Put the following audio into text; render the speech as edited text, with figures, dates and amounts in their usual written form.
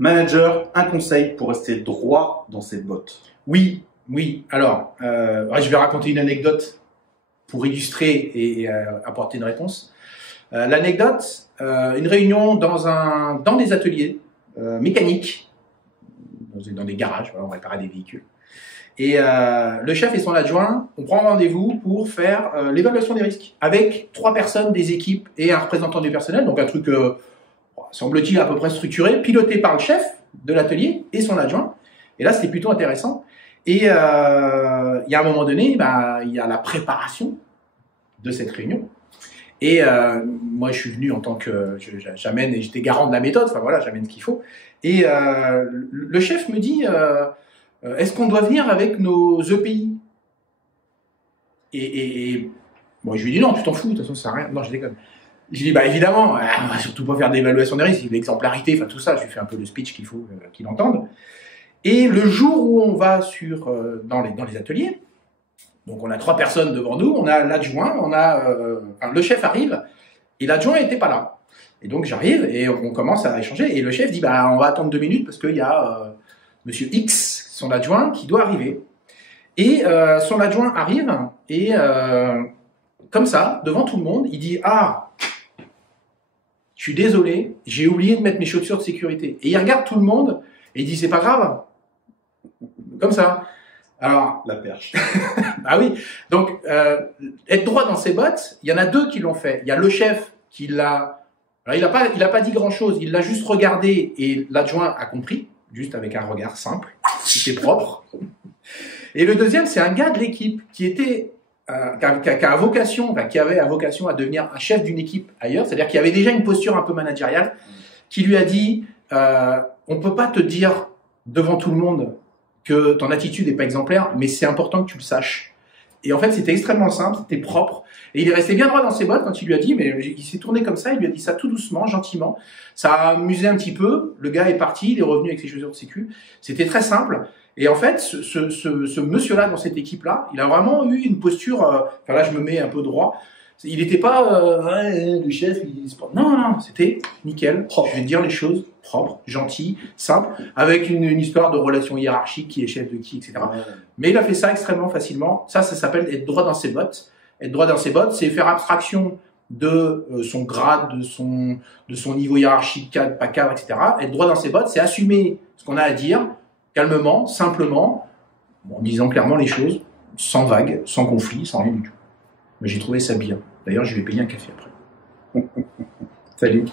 Manager, un conseil pour rester droit dans ses bottes. Oui, oui. Alors, je vais raconter une anecdote pour illustrer et apporter une réponse. L'anecdote, une réunion dans des ateliers mécaniques, dans des garages, voilà, on réparait des véhicules. Et le chef et son adjoint, on prend rendez-vous pour faire l'évaluation des risques avec 3 personnes des équipes et un représentant du personnel, donc un truc semble-t-il à peu près structuré, piloté par le chef de l'atelier et son adjoint. Et là, c'était plutôt intéressant. Et il y a un moment donné, il y a la préparation de cette réunion. Et moi, je suis venu en tant que j'amène, et j'étais garant de la méthode. Enfin voilà, j'amène ce qu'il faut. Et le chef me dit, est-ce qu'on doit venir avec nos EPI? Et moi, je lui dis non, tu t'en fous. De toute façon, ça sert à rien. Non, je déconne. Je dis, évidemment, on va surtout pas faire d'évaluation des risques, l'exemplarité, enfin tout ça, je lui fais un peu le speech qu'il faut qu'il entende. Et le jour où on va dans les ateliers, donc on a 3 personnes devant nous, on a l'adjoint, le chef arrive, et l'adjoint n'était pas là. Et donc j'arrive, et on commence à échanger, et le chef dit, on va attendre 2 minutes, parce qu'il y a monsieur X, son adjoint, qui doit arriver. Et son adjoint arrive, et comme ça, devant tout le monde, il dit, je suis désolé, j'ai oublié de mettre mes chaussures de sécurité. Et il regarde tout le monde et il dit, c'est pas grave. Comme ça. Alors. La perche. Ah oui. Donc, être droit dans ses bottes, il y en a 2 qui l'ont fait. Il y a le chef qui l'a. Alors, il a pas dit grand chose. Il l'a juste regardé et l'adjoint a compris. Juste avec un regard simple. C'était propre. Et le deuxième, c'est un gars de l'équipe qui était. Qui avait à vocation à devenir un chef d'une équipe ailleurs, c'est-à-dire qu'il avait déjà une posture un peu managériale, qui lui a dit on peut pas te dire devant tout le monde que ton attitude n'est pas exemplaire, mais c'est important que tu le saches. Et en fait, c'était extrêmement simple, c'était propre, et il est resté bien droit dans ses bottes quand il lui a dit, mais il s'est tourné comme ça, il lui a dit ça tout doucement, gentiment, ça a amusé un petit peu, le gars est parti, il est revenu avec ses chaussures de sécu, c'était très simple. Et en fait, ce monsieur-là, dans cette équipe-là, il a vraiment eu une posture... Enfin là, je me mets un peu droit. Il n'était pas... le chef, il se porte... Non, c'était nickel. Propre. Je vais te dire les choses propres, gentil, simple, avec une histoire de relation hiérarchique, qui est chef de qui, etc. Ouais. Mais il a fait ça extrêmement facilement. Ça s'appelle être droit dans ses bottes. Être droit dans ses bottes, c'est faire abstraction de son grade, de son niveau hiérarchique, cadre, pas cadre, etc. Être droit dans ses bottes, c'est assumer ce qu'on a à dire, calmement, simplement, en disant clairement les choses, sans vague, sans conflit, sans rien du tout. Mais j'ai trouvé ça bien. D'ailleurs, je vais payer un café après. Salut.